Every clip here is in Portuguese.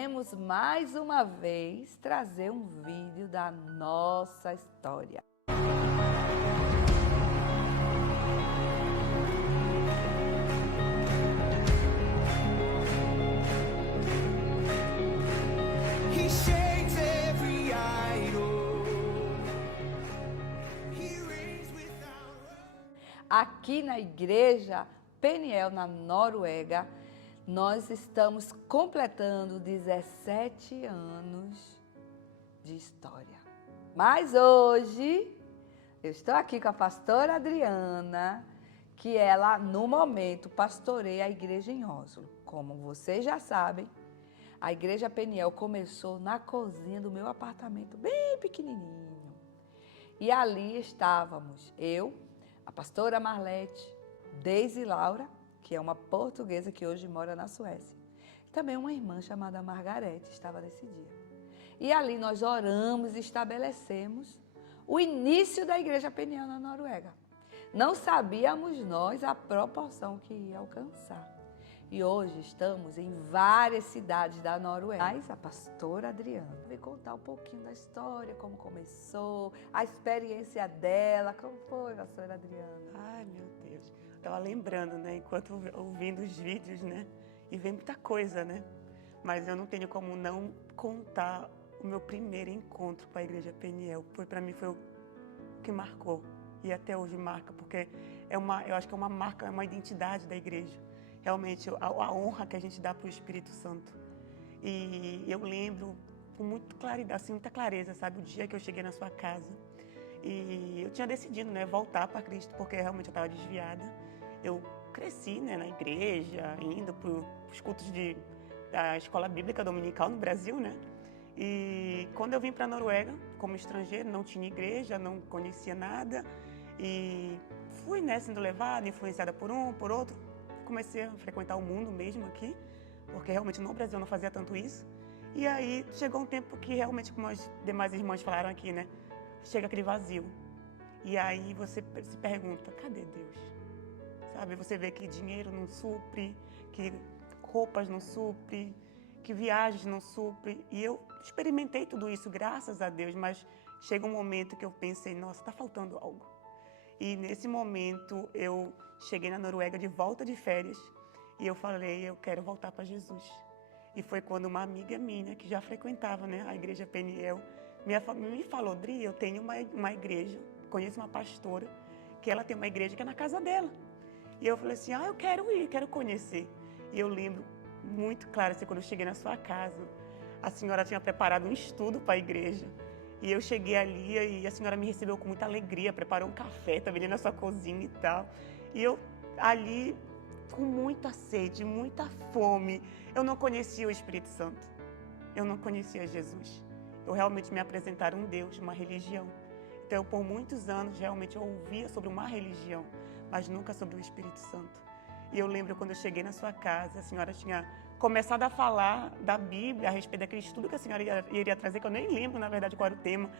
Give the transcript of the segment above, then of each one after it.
viemos mais uma vez trazer um vídeo da nossa história. Aqui na igreja Peniel, na Noruega, nós estamos completando 17 anos de história. Mas hoje eu estou aqui com a pastora Adriana, que ela, no momento, pastoreia a igreja em Oslo. Como vocês já sabem, a igreja Peniel começou na cozinha do meu apartamento, bem pequenininho. E ali estávamos eu, a pastora Marlete, Deise Laura, que é uma portuguesa que hoje mora na Suécia. Também uma irmã chamada Margarete estava nesse dia. E ali nós oramos e estabelecemos o início da igreja Peniel na Noruega. Não sabíamos nós a proporção que ia alcançar. E hoje estamos em várias cidades da Noruega. Mas a pastora Adriana veio contar um pouquinho da história, como começou, a experiência dela. Como foi, pastora Adriana? Ai, meu Deus. Estava lembrando, né, enquanto ouvindo os vídeos, né, e vem muita coisa, né? Mas eu não tenho como não contar o meu primeiro encontro com a igreja Peniel. Para mim foi o que marcou e até hoje marca, porque eu acho que é uma marca, é uma identidade da igreja. Realmente a honra que a gente dá para o Espírito Santo. E eu lembro com muita claridade, assim, muita clareza, sabe, o dia que eu cheguei na sua casa. E eu tinha decidido, né, voltar para Cristo, porque realmente eu estava desviada. Eu cresci, né, na igreja, indo para os cultos da escola bíblica dominical no Brasil, né? E quando eu vim para a Noruega, como estrangeiro, não tinha igreja, não conhecia nada. E fui, né, sendo levada, influenciada por um, por outro. Comecei a frequentar o mundo mesmo aqui, porque realmente no Brasil eu não fazia tanto isso. E aí chegou um tempo que realmente, como as demais irmãs falaram aqui, né, chega aquele vazio. E aí você se pergunta, cadê Deus? Sabe, você vê que dinheiro não supre, que roupas não supre, que viagens não supre. E eu experimentei tudo isso, graças a Deus, mas chega um momento que eu pensei, nossa, está faltando algo. E nesse momento eu cheguei na Noruega de volta de férias e eu falei, eu quero voltar para Jesus. E foi quando uma amiga minha, que já frequentava, né, a igreja Peniel, me falou, Dri, eu tenho uma igreja, conheço uma pastora, que ela tem uma igreja que é na casa dela. E eu falei assim, eu quero ir, quero conhecer. E eu lembro muito claro, assim, quando eu cheguei na sua casa, a senhora tinha preparado um estudo para a igreja. E eu cheguei ali e a senhora me recebeu com muita alegria, preparou um café, estava ali na sua cozinha e tal. E eu ali, com muita sede, muita fome, eu não conhecia o Espírito Santo. Eu não conhecia Jesus. Eu realmente me apresentaram um Deus, uma religião. Então, por muitos anos, realmente eu ouvia sobre uma religião, mas nunca sobre o Espírito Santo. E eu lembro quando eu cheguei na sua casa, a senhora tinha começado a falar da Bíblia, a respeito daquele estudo que a senhora iria trazer, que eu nem lembro, na verdade, qual era o tema,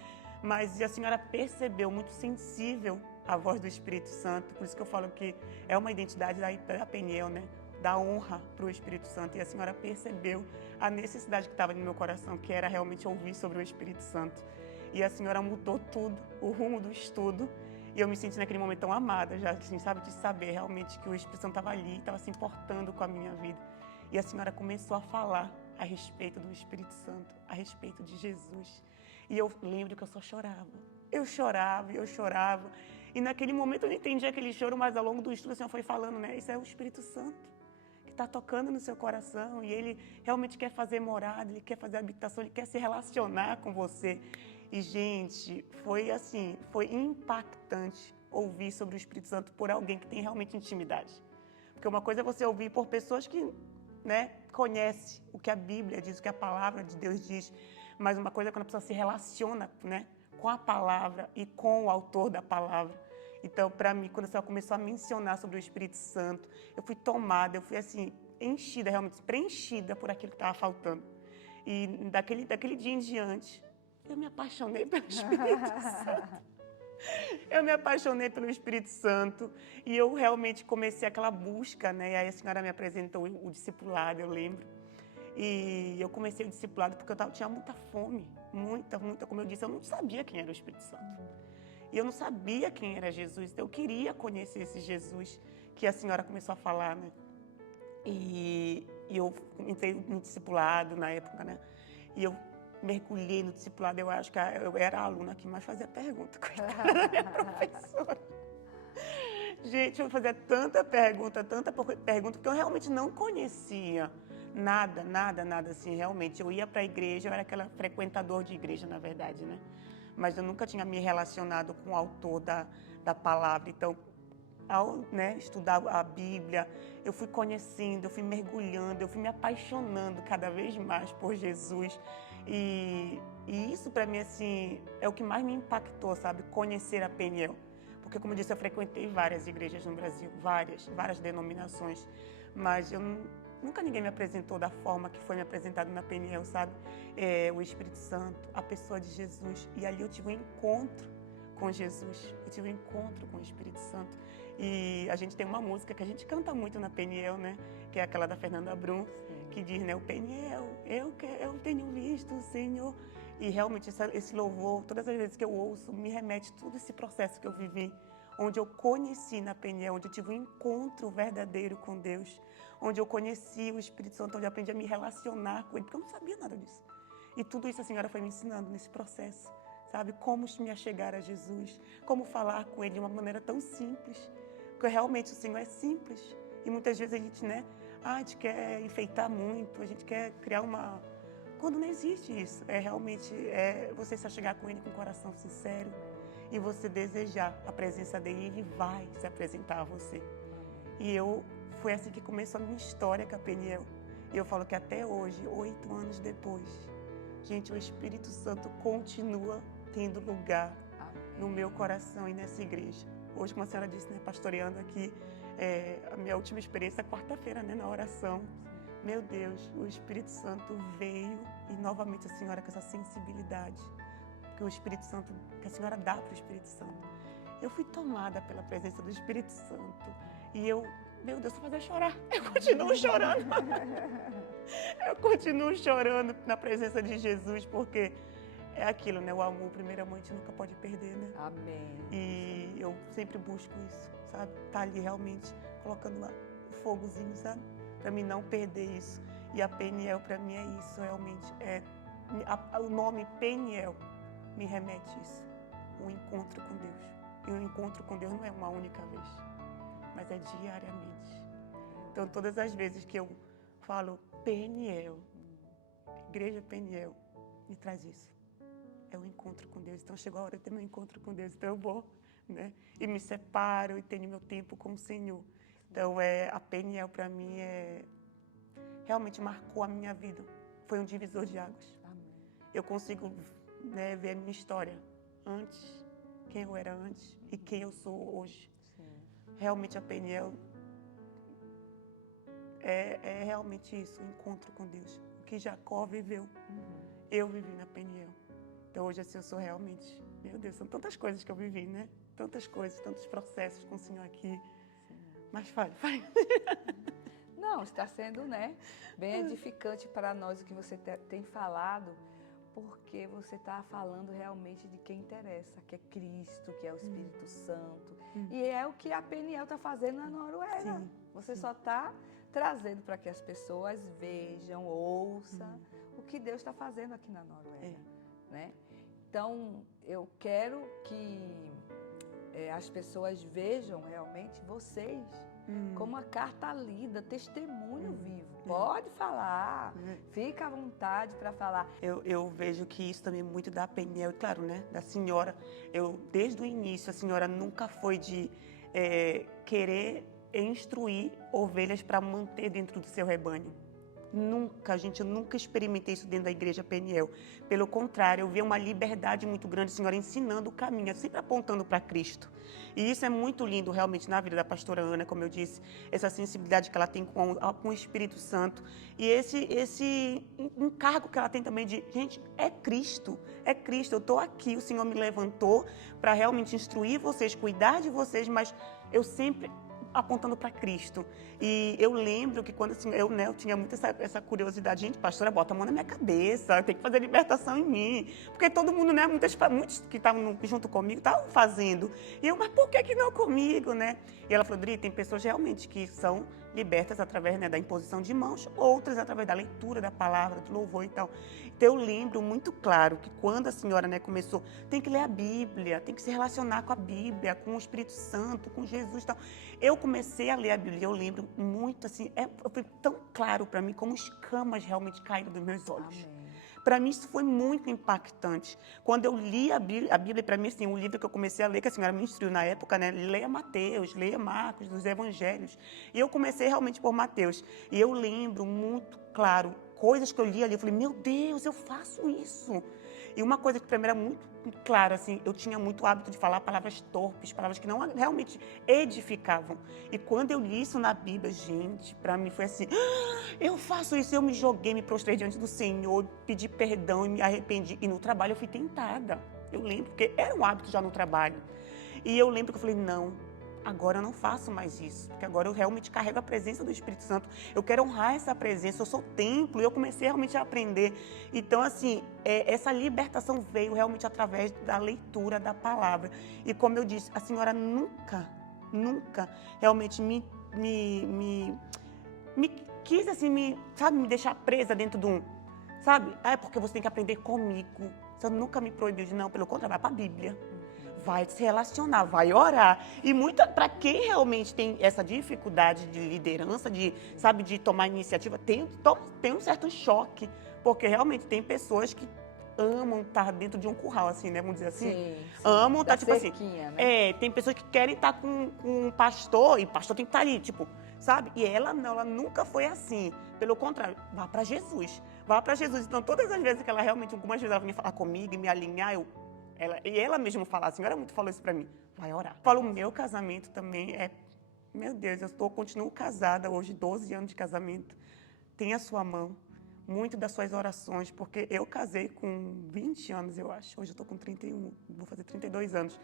mas a senhora percebeu, muito sensível, a voz do Espírito Santo. Por isso que eu falo que é uma identidade da Peniel, né? Da honra para o Espírito Santo. E a senhora percebeu a necessidade que estava no meu coração, que era realmente ouvir sobre o Espírito Santo. E a senhora mudou tudo, o rumo do estudo. E eu me senti naquele momento tão amada, já, assim, sabe, de saber realmente que o Espírito Santo estava ali, estava se importando com a minha vida. E a senhora começou a falar a respeito do Espírito Santo, a respeito de Jesus. E eu lembro que eu só chorava. Eu chorava e eu chorava. E naquele momento eu não entendi aquele choro, mas ao longo do estudo a senhora foi falando, né? Isso é o Espírito Santo que está tocando no seu coração. E ele realmente quer fazer morada, ele quer fazer habitação, ele quer se relacionar com você. E, gente, foi assim, foi impactante ouvir sobre o Espírito Santo por alguém que tem realmente intimidade. Porque uma coisa é você ouvir por pessoas que, né, conhecem o que a Bíblia diz, o que a palavra de Deus diz, mas uma coisa é quando a pessoa se relaciona, né, com a palavra e com o autor da palavra. Então, para mim, quando a senhora começou a mencionar sobre o Espírito Santo, eu fui tomada, eu fui assim, enchida, realmente preenchida por aquilo que estava faltando. E daquele dia em diante, eu me apaixonei pelo Espírito Santo. Eu me apaixonei pelo Espírito Santo e eu realmente comecei aquela busca, né? E aí a senhora me apresentou o discipulado, eu lembro. E eu comecei o discipulado porque tinha muita fome, muita. Como eu disse, eu não sabia quem era o Espírito Santo. E eu não sabia quem era Jesus, então eu queria conhecer esse Jesus que a senhora começou a falar, né? E eu entrei no discipulado na época, né? E eu mergulhei no discipulado, eu acho que eu era a aluna que mais fazia pergunta, coitada da minha professora. Gente, eu fazia tanta pergunta, porque eu realmente não conhecia nada assim, realmente. Eu ia para a igreja, eu era aquela frequentador de igreja, na verdade, né? Mas eu nunca tinha me relacionado com o autor da palavra. Então, ao, né, estudar a Bíblia, eu fui conhecendo, eu fui mergulhando, eu fui me apaixonando cada vez mais por Jesus. E isso, para mim, assim, é o que mais me impactou, sabe? Conhecer a Peniel. Porque, como eu disse, eu frequentei várias igrejas no Brasil, várias denominações. Mas nunca ninguém me apresentou da forma que foi me apresentado na Peniel, sabe? O Espírito Santo, a pessoa de Jesus. E ali eu tive um encontro com Jesus, eu tive um encontro com o Espírito Santo. E a gente tem uma música que a gente canta muito na Peniel, né? Que é aquela da Fernanda Brum, que diz, né? O Peniel, eu tenho visto o Senhor. E realmente esse louvor, todas as vezes que eu ouço, me remete todo esse processo que eu vivi, onde eu conheci na Peniel, onde eu tive um encontro verdadeiro com Deus, onde eu conheci o Espírito Santo, onde eu aprendi a me relacionar com Ele, porque eu não sabia nada disso. E tudo isso a senhora foi me ensinando nesse processo, sabe? Como me achegar a Jesus, como falar com Ele de uma maneira tão simples, porque realmente o Senhor é simples. E muitas vezes a gente, né? A gente quer enfeitar muito, a gente quer criar uma... Quando não existe isso, realmente você se chegar com Ele com o coração sincero e você desejar a presença dEle, Ele vai se apresentar a você. E foi assim que começou a minha história com a Peniel. E eu falo que até hoje, 8 anos depois, gente, o Espírito Santo continua tendo lugar no meu coração e nessa igreja. Hoje, como a senhora disse, né, pastoreando aqui, a minha última experiência, quarta-feira, né, na oração. Meu Deus, o Espírito Santo veio e novamente a senhora com essa sensibilidade que o Espírito Santo, que a senhora dá para o Espírito Santo. Eu fui tomada pela presença do Espírito Santo e meu Deus, só fazer chorar. Eu continuo chorando. Eu continuo chorando na presença de Jesus, porque é aquilo, né? O amor, primeiro amor, a gente nunca pode perder, né? Amém. E eu sempre busco isso, sabe? Tá ali realmente colocando o fogozinho, sabe? Para mim não perder isso. E a Peniel, para mim, é isso, realmente. O nome Peniel me remete a isso. Um encontro com Deus. E um encontro com Deus não é uma única vez, mas é diariamente. Então, todas as vezes que eu falo Peniel, Igreja Peniel, me traz isso. É o encontro com Deus. Então, chegou a hora de ter meu encontro com Deus. Então, eu vou, né? E me separo e tenho meu tempo com o Senhor. Então, a Peniel, para mim, realmente marcou a minha vida. Foi um divisor de águas. Amém. Eu consigo, né, ver a minha história antes, quem eu era antes e quem eu sou hoje. Sim. Realmente, a Peniel é realmente isso, o encontro com Deus. O que Jacó viveu, eu vivi na Peniel. Então, hoje, assim, eu sou realmente... Meu Deus, são tantas coisas que eu vivi, né? Tantas coisas, tantos processos com o Senhor aqui. Mas fale. Não, está sendo, né, bem edificante para nós o que você tem falado, porque você está falando realmente de quem interessa, que é Cristo, que é o Espírito Santo. E é o que a Peniel está fazendo na Noruega. Sim, você só está trazendo para que as pessoas vejam, ouçam o que Deus está fazendo aqui na Noruega. Né? Então, eu quero que as pessoas vejam realmente vocês como uma carta lida, testemunho vivo. Pode falar, fica à vontade para falar. Eu vejo que isso também é muito da Peniel, claro, né? Da senhora. Desde o início, a senhora nunca foi de querer instruir ovelhas para manter dentro do seu rebanho. Nunca, gente, eu nunca experimentei isso dentro da Igreja Peniel. Pelo contrário, eu vi uma liberdade muito grande, a senhora ensinando o caminho, sempre apontando para Cristo. E isso é muito lindo, realmente, na vida da pastora Ana, como eu disse, essa sensibilidade que ela tem com o Espírito Santo. E esse encargo que ela tem também de, gente, é Cristo, eu estou aqui, o Senhor me levantou para realmente instruir vocês, cuidar de vocês, mas eu sempre apontando para Cristo. E eu lembro que quando assim, eu tinha muito essa curiosidade, gente, pastora, bota a mão na minha cabeça, tem que fazer libertação em mim. Porque todo mundo, né, muitos que estavam junto comigo estavam fazendo. E eu, mas por que não comigo, né? E ela falou, Dri, tem pessoas realmente que são libertas através, né, da imposição de mãos, outras através da leitura da palavra, do louvor e tal. Então eu lembro muito claro que quando a senhora, né, começou, tem que ler a Bíblia, tem que se relacionar com a Bíblia, com o Espírito Santo, com Jesus e tal. Eu comecei a ler a Bíblia, eu lembro muito assim, foi tão claro para mim como escamas realmente caíram dos meus olhos. Amém. Para mim isso foi muito impactante. Quando eu li a Bíblia para mim, assim, um livro que eu comecei a ler, que a senhora me instruiu na época, né? Leia Mateus, leia Marcos, dos Evangelhos. E eu comecei realmente por Mateus. E eu lembro muito claro, coisas que eu li ali, eu falei, meu Deus, eu faço isso. E uma coisa que para mim era muito clara, assim, eu tinha muito hábito de falar palavras torpes, palavras que não realmente edificavam. E quando eu li isso na Bíblia, gente, para mim foi assim, eu faço isso, eu me joguei, me prostrei diante do Senhor, pedi perdão e me arrependi. E no trabalho eu fui tentada. Eu lembro, porque era um hábito já no trabalho. E eu lembro que eu falei, não, agora eu não faço mais isso, porque agora eu realmente carrego a presença do Espírito Santo. Eu quero honrar essa presença, eu sou templo, e eu comecei realmente a aprender. Então, assim, essa libertação veio realmente através da leitura da palavra. E como eu disse, a senhora nunca realmente me quis, assim, me deixar presa dentro de um, sabe? É porque você tem que aprender comigo. Você nunca me proibiu de não, pelo contrário, vai para a Bíblia. Vai se relacionar, vai orar. E para quem realmente tem essa dificuldade de liderança, de tomar iniciativa, tem um certo choque. Porque realmente tem pessoas que amam estar dentro de um curral, assim, né? Vamos dizer assim. Sim. Amam estar, tipo assim. Né? Tem pessoas que querem estar com um pastor, e o pastor tem que estar ali, tipo, sabe? E ela não, ela nunca foi assim. Pelo contrário, vá para Jesus. Vá para Jesus. Então, todas as vezes que ela realmente, algumas vezes ela vinha falar comigo e me alinhar, ela mesma fala, a senhora muito falou isso pra mim, vai orar. Falo, o meu casamento também meu Deus, continuo casada hoje, 12 anos de casamento. Tem a sua mão, muito das suas orações, porque eu casei com 20 anos, eu acho. Hoje eu tô com 31, vou fazer 32 anos.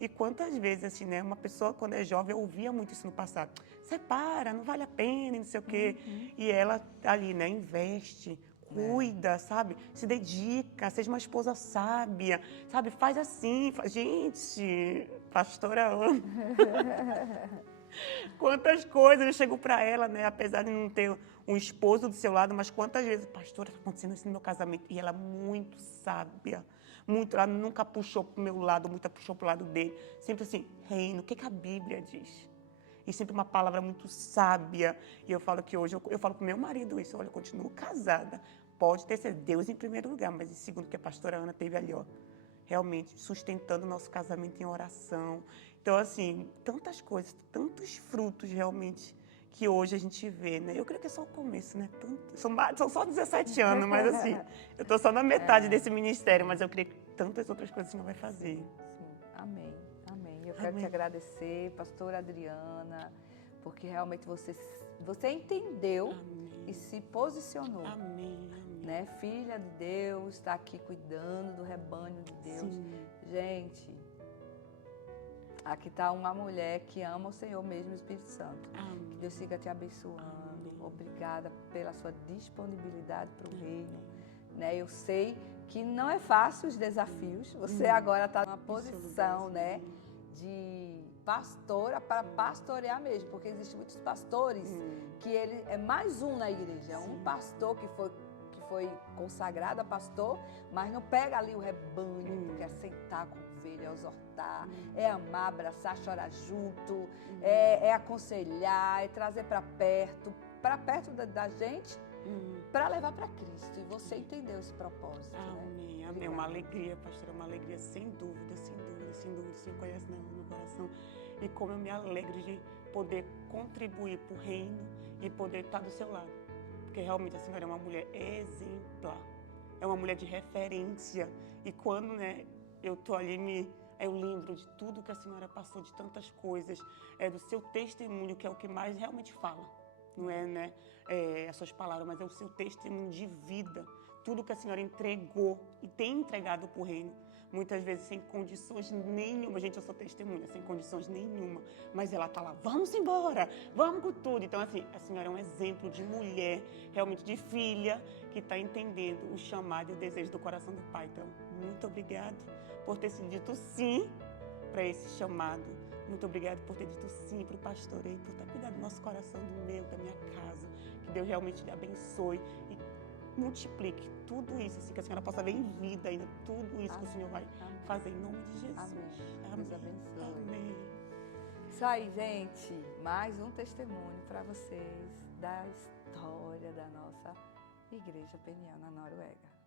E quantas vezes, assim, né, uma pessoa, quando é jovem, eu ouvia muito isso no passado. Separa, não vale a pena, não sei o quê. E ela ali, né, investe, cuida, sabe? Se dedica, seja uma esposa sábia, sabe? Faz assim. Gente, pastora Ana. Quantas coisas eu chego para ela, né? Apesar de não ter um esposo do seu lado, mas quantas vezes, pastora, está acontecendo isso no meu casamento? E ela muito sábia. Muito, ela nunca puxou para o meu lado, nunca puxou para o lado dele. Sempre assim, reino, o que a Bíblia diz? E sempre uma palavra muito sábia. E eu falo que hoje, eu falo para o meu marido isso, olha, eu continuo casada. Pode ter sido Deus em primeiro lugar, mas em segundo que a pastora Ana teve ali, ó, realmente sustentando o nosso casamento em oração. Então, assim, tantas coisas, tantos frutos realmente que hoje a gente vê, né? Eu creio que é só o começo, né? São só 17 anos, mas assim, eu estou só na metade desse ministério, mas eu creio que tantas outras coisas que não vai fazer. Sim, amém. Eu quero te agradecer, pastora Adriana, porque realmente você entendeu e se posicionou. Amém. Né? Filha de Deus, está aqui cuidando do rebanho de Deus. Sim. Gente, aqui está uma mulher que ama o Senhor mesmo, o Espírito Santo. Amém. Que Deus siga te abençoando. Amém. Obrigada pela sua disponibilidade para o reino. Né? Eu sei que não é fácil os desafios. Você agora está numa posição, né, de pastora para pastorear mesmo, porque existem muitos pastores que ele é mais um na igreja, um pastor que foi consagrado a pastor, mas não pega ali o rebanho, quer sentar com ovelha, exortar, é amar, abraçar, chorar junto, é aconselhar, é trazer para perto da gente, para levar para Cristo. E você entendeu esse propósito. Amém, né? amém. É uma alegria, pastora, uma alegria sem dúvida, sem dúvida, sem dúvida. O Senhor conhece no meu coração. E como eu me alegro de poder contribuir para o reino e poder estar do seu lado. Porque realmente a senhora é uma mulher exemplar. É uma mulher de referência. E quando, né, eu estou ali, eu lembro de tudo que a senhora passou, de tantas coisas, do seu testemunho, que é o que mais realmente fala. Não é, né, as suas palavras, mas é o seu testemunho de vida. Tudo que a senhora entregou e tem entregado para o reino. muitas vezes sem condições nenhuma. Gente, eu sou testemunha, sem condições nenhuma. Mas ela tá lá, vamos embora, vamos com tudo. Então, assim, a senhora é um exemplo de mulher, realmente de filha, que está entendendo o chamado e o desejo do coração do Pai. Então, muito obrigado por ter sido dito sim para esse chamado. Muito obrigado por ter dito sim para o pastoreio, por ter cuidado do nosso coração, do meu, da minha casa. Que Deus realmente lhe abençoe e multiplique tudo isso, assim, que a senhora possa ver em vida ainda, tudo isso que o Senhor vai fazer em nome de Jesus. Amém. Deus abençoe. Amém. Isso aí, gente. Mais um testemunho para vocês da história da nossa Igreja Peniel na Noruega.